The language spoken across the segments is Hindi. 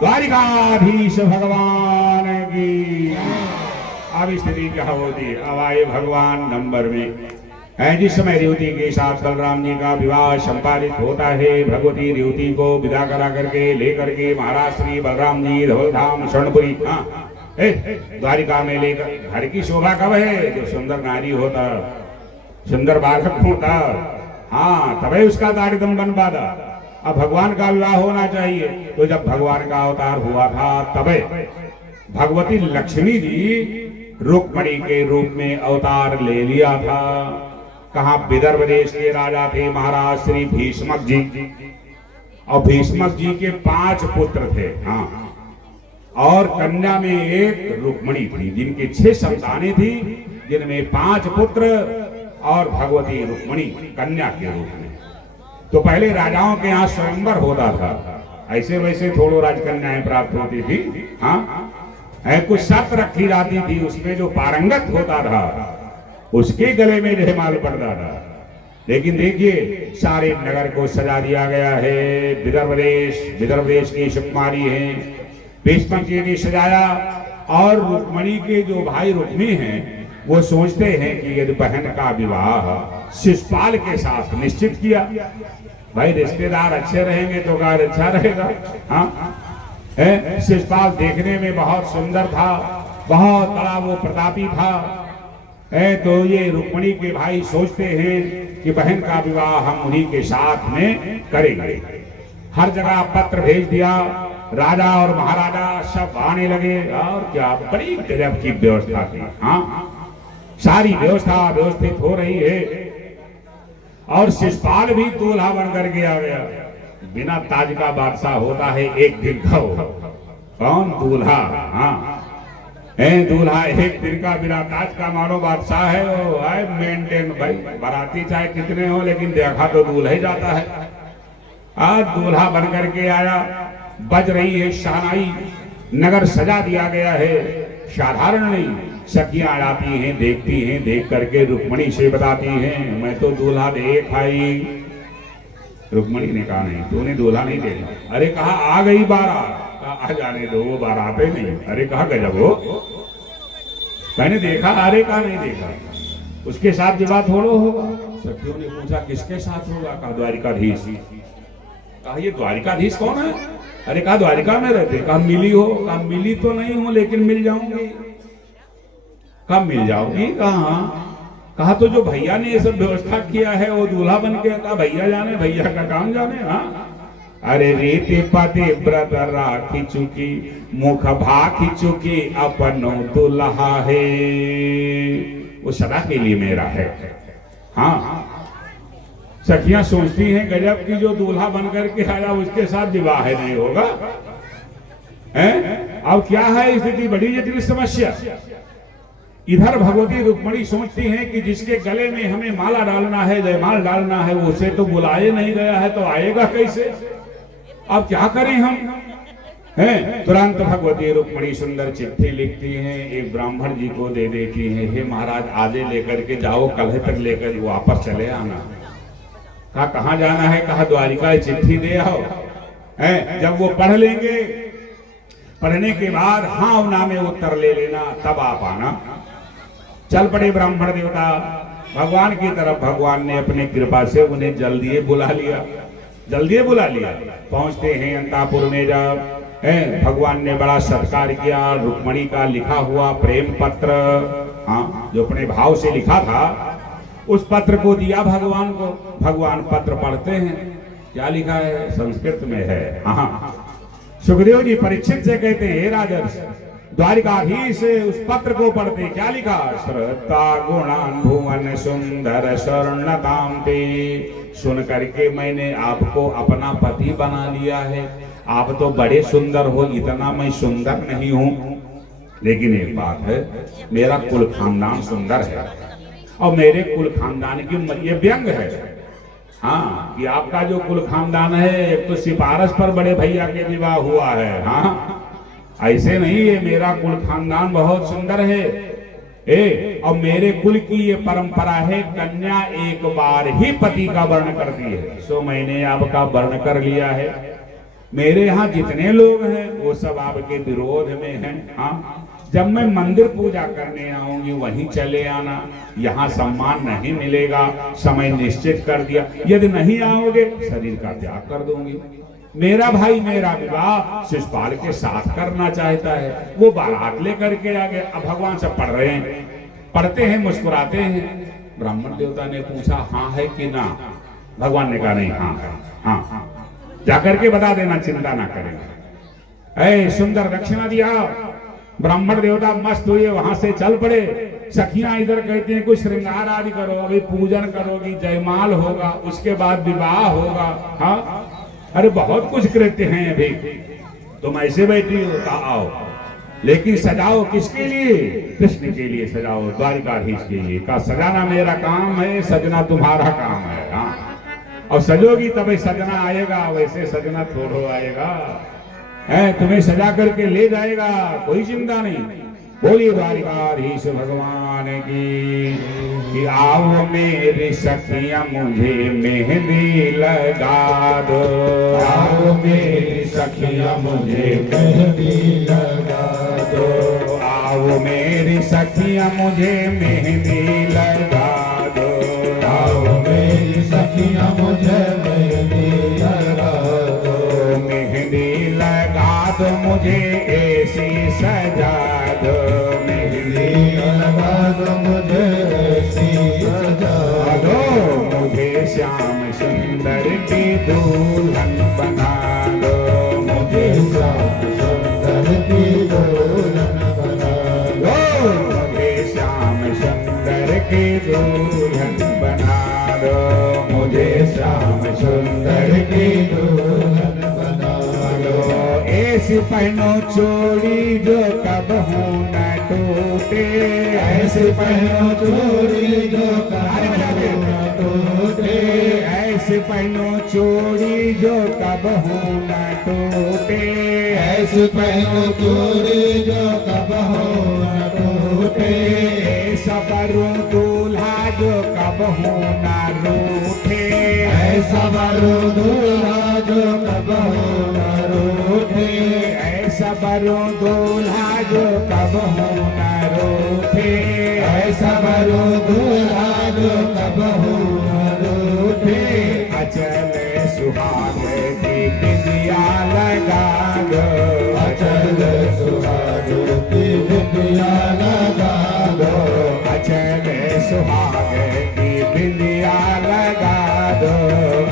द्वारिकाधीश भगवान की। अब स्थिति क्या होती, अब आए भगवान नंबर में है। जिस समय रेवती के साथ बलराम जी का विवाह संपादित होता है, भगवती रेवती को विदा करा करके लेकर के महाराज श्री बलराम जी धवलधाम स्वर्णपुरी द्वारिका में लेकर, घर की शोभा कब है, जो सुंदर नारी होता, सुंदर बालक होता, हाँ तभी उसका दारिद्र्य बन पाता। अब भगवान का विवाह होना चाहिए, तो जब भगवान का अवतार हुआ था तबे भगवती लक्ष्मी जी रुक्मणी के रूप में अवतार ले लिया था। कहा, विदर्भ देश के राजा थे महाराज श्री भीष्मक जी, और भीष्मक जी के 5 पुत्र थे, हाँ, और कन्या में एक रुक्मणी थी, जिनकी 6 संतानें थी, जिनमें 5 पुत्र और भगवती रुक्मणी कन्या के रूप में। तो पहले राजाओं के यहाँ स्वयंवर होता था, ऐसे वैसे थोड़ो राजकन्याएं प्राप्त होती थी, हाँ, कुछ शर्त रखी जाती थी, उसमें जो पारंगत होता था उसके गले में जयमाल पड़ता था। लेकिन देखिए, सारे नगर को सजा दिया गया है। विदर्भ देश की सुकुमारी है, भीष्मक जी ने सजाया, और रुक्मणी के जो भाई रुक्मी हैं वो सोचते हैं कि यदि बहन का विवाह शिशुपाल के साथ निश्चित किया, भाई रिश्तेदार अच्छे रहेंगे तो कार्य अच्छा रहेगा, हाँ। शिशुपाल देखने में बहुत सुंदर था, बहुत बड़ा वो प्रतापी था, तो ये रुक्मणी के भाई सोचते हैं कि बहन का विवाह हम उन्हीं के साथ में करेंगे। हर जगह पत्र भेज दिया, राजा और महाराजा सब आने लगे, और क्या बड़ी गजब की व्यवस्था थी, हाँ, सारी व्यवस्था व्यवस्थित हो रही है। और शिशुपाल भी दूल्हा बन करके आ गया। बिना ताज का बादशाह होता है एक दिन का, कौन, दूल्हा, हाँ, दूल्हा एक दिन का बिना ताज का मानो बादशाह है, वो है मेंटेन, भाई बाराती चाहे कितने हो लेकिन देखा तो दूल्हा ही जाता है। आज दूल्हा बन करके आया, बज रही है शहनाई, नगर सजा दिया गया है, साधारण नहीं, सखियां आती हैं, देखती हैं, देख करके रुक्मणी से बताती हैं, मैं तो दूल्हा देख आई। रुक्मणी ने कहा, नहीं तूने दूल्हा नहीं देखा। अरे कहा, आ गई बारात। आ जाने दो, वो बारात ही नहीं। अरे कहा, गजब हो, मैंने देखा। अरे कहा, नहीं देखा, उसके साथ विवाह थोड़ो होगा। सखियों ने पूछा, किसके साथ होगा? कहा, द्वारिकाधीश। कहा, ये द्वारिकाधीश कौन है? अरे कहा, द्वारिका में रहते। कहा, मिली हो? कहा, मिली तो नहीं हूं, लेकिन मिल जाऊंगी। कहा, मिल जाओगी? कहा, तो जो भैया ने ये सब व्यवस्था किया है वो दूल्हा बन के। कहा, भैया जाने, भैया का काम जाने, हाँ। अरे रीति पति व्रत राखी चुकी, मुख भाखी चुकी, अपनो दुल्हा है, वो सदा के लिए मेरा है, हाँ। सखियां सोचती हैं, गजब की, जो दूल्हा बन करके आया उसके साथ विवाह नहीं होगा, हैं? अब क्या है स्थिति, बड़ी जटिल समस्या। इधर भगवती रुक्मणी सोचती हैं कि जिसके गले में हमें माला डालना है, जयमाल डालना है, उसे तो बुलाए नहीं गया है, तो आएगा कैसे? अब क्या करें हम, हैं? तुरंत भगवती रुक्मणी सुंदर चिट्ठी लिखती हैं, एक ब्राह्मण जी को दे देती हैं, हे महाराज आजे लेकर के जाओ, कल तक लेकर वापस चले आना। कहा, कहाँ जाना है? कहा, द्वारिका चिट्ठी दे आओ, हैं? जब वो पढ़ लेंगे, पढ़ने के बाद हाँ ना में उत्तर ले लेना, तब आप आना। चल पड़े ब्राह्मण देवता भगवान की तरफ। भगवान ने अपनी कृपा से उन्हें जल्दी बुला लिया। पहुंचते हैं अंतापुर में, जब भगवान ने बड़ा सत्कार किया। रुक्मणी का लिखा हुआ प्रेम पत्र, हाँ, जो अपने भाव से लिखा था, उस पत्र को दिया भगवान को। भगवान पत्र पढ़ते हैं, क्या लिखा है? संस्कृत में है, हाँ। सुखदेव जी परीक्षित से कहते हैं, हे राजर्ष, द्वारिकाधीश उस पत्र को पढ़ते, क्या लिखा? श्रद्धा गुणान भुवन सुंदर स्वर्णताम ते, सुन करके मैंने आपको अपना पति बना लिया है। आप तो बड़े सुंदर हो, इतना मैं सुंदर नहीं हूं, लेकिन एक बात है, मेरा कुल खानदान सुंदर है, और मेरे कुल खानदान की ये व्यंग है, हाँ, कि आपका जो कुल खानदान है, एक तो सिफारिश पर बड़े भैया के विवाह हुआ है, हाँ, ऐसे नहीं है, मेरा कुल खानदान बहुत सुंदर है। और मेरे कुल की ये परंपरा है, कन्या एक बार ही पति का वर्ण करती है, सो मैंने आपका वर्ण कर लिया है। मेरे यहाँ जितने लोग हैं वो सब आपके विरोध में हैं। हाँ, जब मैं मंदिर पूजा करने आऊंगी वहीं चले आना, यहाँ सम्मान नहीं मिलेगा, समय निश्चित कर दिया, यदि नहीं आओगे शरीर का त्याग कर दूंगी। मेरा भाई मेरा विवाह शिशुपाल के साथ करना चाहता है, वो बारात लेकर के आ गए। अब भगवान सब पढ़ रहे हैं, पढ़ते हैं, मुस्कुराते हैं। ब्राह्मण देवता ने पूछा हाँ है कि ना? भगवान ने कहा नहीं, हाँ है, हाँ जाकर के बता देना, चिंता ना करें। ऐ सुंदर दक्षिणा दिया। ब्राह्मण देवता मस्त हुए, वहां से चल पड़े। सखियां इधर कहती हैं कुछ श्रृंगार आदि करो, अभी पूजन करोगी, जयमाल होगा, उसके बाद विवाह होगा। हाँ, अरे बहुत कुछ कृत्य हैं अभी, तुम ऐसे बैठी हो, आओ, लेकिन सजाओ किसके लिए? कृष्ण के लिए सजाओ, द्वारिकाधीश के लिए। का सजाना मेरा काम है, सजना तुम्हारा काम है। हाँ, और सजोगी तभी सजना आएगा, वैसे सजना थोड़ो आएगा है, तुम्हें सजा करके ले जाएगा, कोई चिंता नहीं। बोलिए द्वारिकाधीश भगवान की। कि आओ मेरी सखियां मुझे मेहंदी लगा दो, आओ मेरी सखियां मुझे मेहंदी लगा दो, आओ मेरी सखियां मुझे मेहंदी लगा दो, आओ मेरी सखियां मुझे मेहंदी लगा दो, मेहंदी लगा दो मुझे ऐसी सजा दो, मेहंदी लगा दो मुझे ऐसी सजा दो, मुझे श्याम सुंदर की दुल्हन बना दो, मुझे श्याम सुंदर की दुल्हन बना दो, मुझे श्याम सुंदर की दुल्हन बना दो, मुझे श्याम सुंदर की दुल्हन बना दो, ऐसी पहनो चोरी जो कबहू न टूटे, ऐसे पहनो चोरी जो कबहू न टूटे, ऐसे पहनो चोरी जो कबहू न टूटे, ऐसे पहनो चोरी जो कबहू न टूटे, ऐसा बरू दूल्हा जो कबहू न रूठे, ऐसा बरू दूल्हा जो कबहू न रूठे, ऐसा बरू दूल्हा जो कबहू न रूठे, ऐसा बरू दूल्हा जो कबहू न रूठे, अचल सुहाग की बिंदिया लगा दो, अचल सुहाग की बिंदिया लगा दो, अचल सुहाग की बिंदिया लगा दो,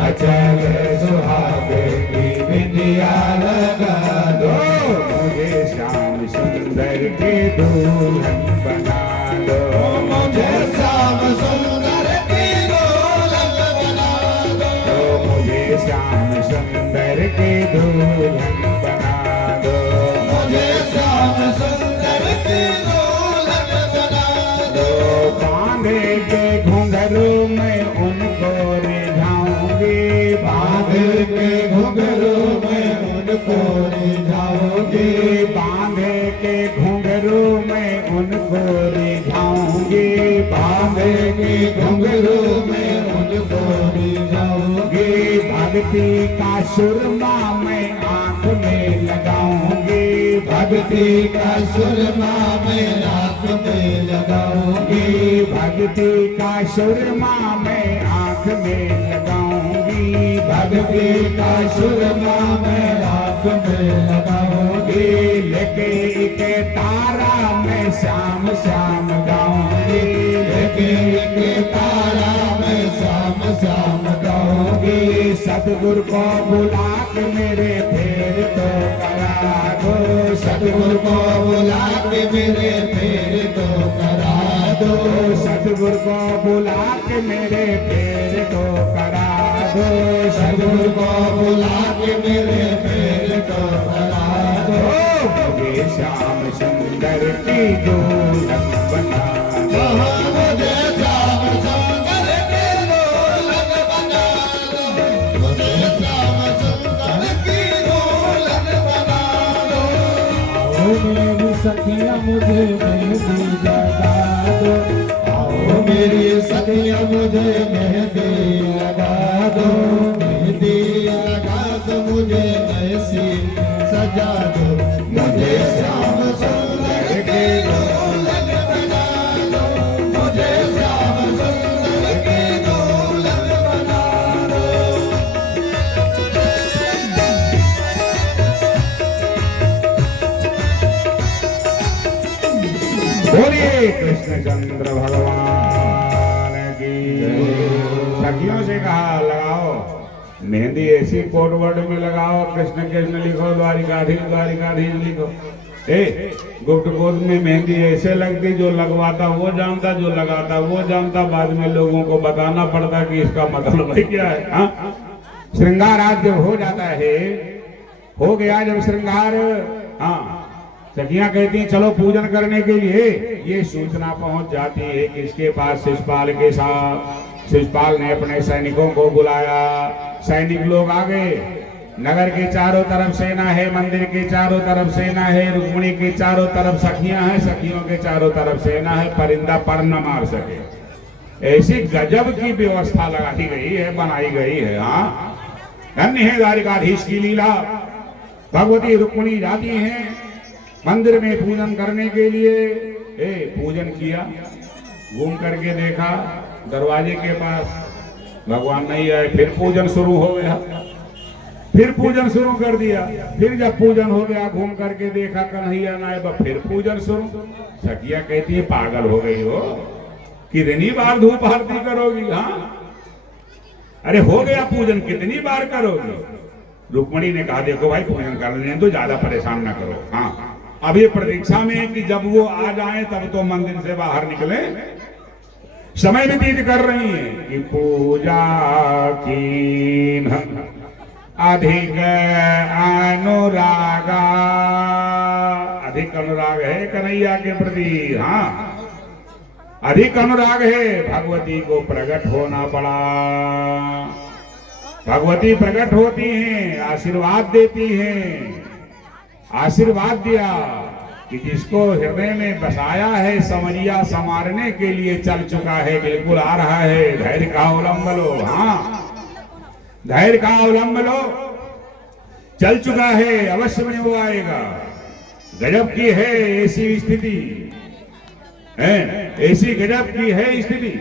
अचल सुहाग की बिंदिया लगा दो, मुझे श्याम सुंदर की दुल्हन बना दो, मुझे श्याम सुंदर की दुल्हन बना दो, मुझे श्याम सुंदर की दुल्हन बना दो, मुझे श्याम सुंदर की दुल्हन बना दो, बांधे के घुंघरू में उनको रिझाऊंगी, बांधे के घुंघरू में उनको रिझाऊंगी, बांधे के घुंघरू में उनको रिझाऊंगी, बांधे के घुंघरू में उनको रिझाऊंगी, भक्ति का सुरमा मैं आंख में लगाऊंगी, भक्ति का सुरमा मैं आंख में लगाऊंगी, भक्ति का सुरमा मैं आंख में लगाऊंगी, भक्ति का सुरमा मैं आंख में लगाऊंगी, लेके के तारा मैं श्याम श्याम गाऊंगी, लेके के तारा मैं श्याम श्याम गाऊंगी, सतगुरु को बुला के मेरे फेर तो करा दो, सतगुरु को बुला के मेरे फेर तो करा दो, सतगुरु को बुला के मेरे फेर तो करा दो, सतगुरु को बुला के मेरे फेर तो करा दो, मुझे श्याम सुंदर की दुल्हन बना दो, मुझे श्याम सुंदर की दुल्हन बना दो, मुझे श्याम सुंदर की दुल्हन बना दो, आओ मेरी सखियां मुझे मेहंदी लगा दो, आओ मेरी सखियां मुझे मेहंदी लगा दो, मेहंदी लगा दो मुझे ऐसी सजा दो, मुझे श्याम सुंदर की दुल्हन बना दो, मुझे श्याम सुंदर की दुल्हन बना दो। बोलिए कृष्णचंद्र भगवान की। सखियों से कहा लगाओ मेहंदी ऐसी कोट वर्ड में लगाओ, कृष्ण कृष्ण लिखो, द्वारिकाधीश द्वारिकाधीश लिखो। गुप्त गोद में मेहंदी ऐसे लगती, जो लगवाता वो जानता, जो लगाता वो जानता, बाद में लोगों को बताना पड़ता कि इसका मतलब है क्या है। हाँ, श्रृंगार आज जब हो जाता है, हो गया जब श्रृंगार, हाँ सखियां कहती हैं चलो पूजन करने के लिए। ये सूचना पहुंच जाती है किसके पास, शिषपाल के साथ। शिषपाल ने अपने सैनिकों को बुलाया, सैनिक लोग आ गए। नगर के चारों तरफ सेना है, मंदिर के चारों तरफ सेना है, रुक्मिणी के चारों तरफ सखियां हैं, सखियों के चारों तरफ सेना है, परिंदा पर न मार सके ऐसी गजब की व्यवस्था लगाई गई है, बनाई गई है। हाँ, धन्य है द्वारिकाधीश की लीला। भगवती रुक्मिणी जाती हैं मंदिर में पूजन करने के लिए। पूजन किया, घूम करके देखा दरवाजे के पास भगवान नहीं आए, फिर पूजन शुरू हो गया, फिर पूजन शुरू कर दिया। फिर जब पूजन हो गया, घूम करके देखा कन्हैया ना आए, फिर पूजन शुरू। सखिया कहती है पागल हो गई हो, कितनी बार धूप आरती करोगी। हाँ, अरे हो गया पूजन, कितनी बार करोगी। रुक्मिणी ने कहा देखो भाई पूजन करने तो ज्यादा परेशान ना करो। हाँ, अब ये प्रतीक्षा में कि जब वो आ जाए तब तो मंदिर से बाहर निकले। समय व्यतीत कर रही है कि पूजा की अधिक अनुरागा, अधिक अनुराग है कन्हैया के प्रति। हाँ, अधिक अनुराग है। भगवती को प्रकट होना पड़ा। भगवती प्रकट होती हैं, आशीर्वाद देती हैं। आशीर्वाद दिया कि जिसको हृदय में बसाया है समरिया संवारने के लिए चल चुका है, बिल्कुल आ रहा है। धैर्य का अवलंब लो। हाँ, धैर्य का अवलंब लो, चल चुका है, अवश्य में वो आएगा। गजब की है ऐसी स्थिति है, ऐसी गजब की है स्थिति।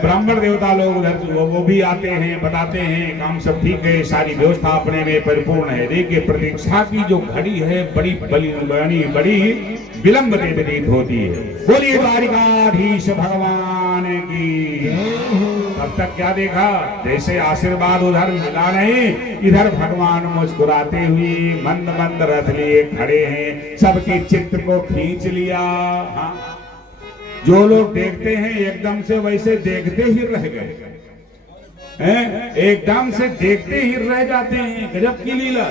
ब्राह्मण देवता लोग उधर वो भी आते हैं, बताते हैं काम सब ठीक है, सारी व्यवस्था अपने में परिपूर्ण है। देखिए प्रतीक्षा की जो घड़ी है बड़ी बड़ी विलंब से व्यतीत होती है। बोलिए द्वारिकाधीश भगवान की। तब तक क्या देखा, जैसे आशीर्वाद उधर मिला नहीं, इधर भगवान मुस्कुराते हुए मंद मंद रथ लिए खड़े हैं, सबके चित्त को खींच लिया। हाँ, जो लोग देखते हैं एकदम से वैसे देखते ही रह गए, एकदम से देखते ही रह जाते हैं। गजब की लीला,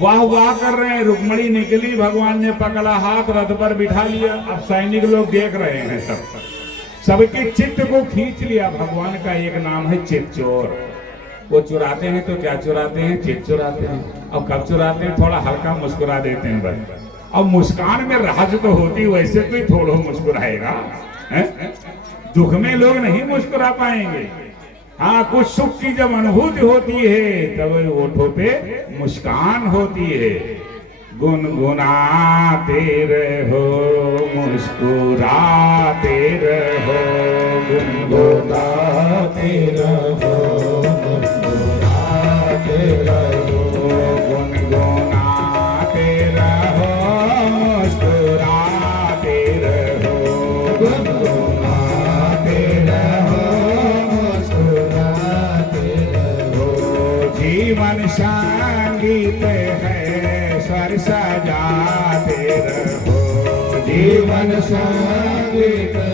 वाह वाह कर रहे हैं। रुक्मिणी निकली, भगवान ने पकड़ा हाथ, रथ पर बिठा लिया। अब सैनिक लोग देख रहे हैं, सबके चित्त को खींच लिया। भगवान का एक नाम है चित्त चोर। वो चुराते हैं तो क्या चुराते हैं, चित्त चुराते हैं। अब कब चुराते हैं, थोड़ा हल्का मुस्कुरा देते हैं बस। अब मुस्कान में राज तो होती, वैसे कोई थोड़ा मुस्कुराएगा। दुख में लोग नहीं मुस्कुरा पाएंगे। हाँ, कुछ सुख की जब अनुभूति होती है तब होठों पे मुस्कान होती है। गुनगुनाते रहो, मुस्कुराते रहो, गुनगुनाते रहो, मुस्कुराते रहो, गुनगुनाते रहो, मुस्कुराते रहो, गुनगुनाते रहो, मुस्कुराते रहो। जीवन संगीत है, स्वर सजाते रहो। जीवन संगीत है,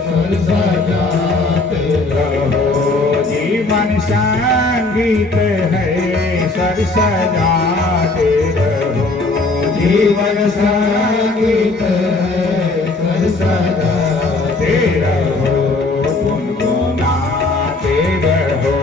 स्वर सजाते रहो। जीवन संगीत है, स्वर सजाते रहो। जीवन संगीत है, स्वर सजाते रहो। गुनगुनाते रहो,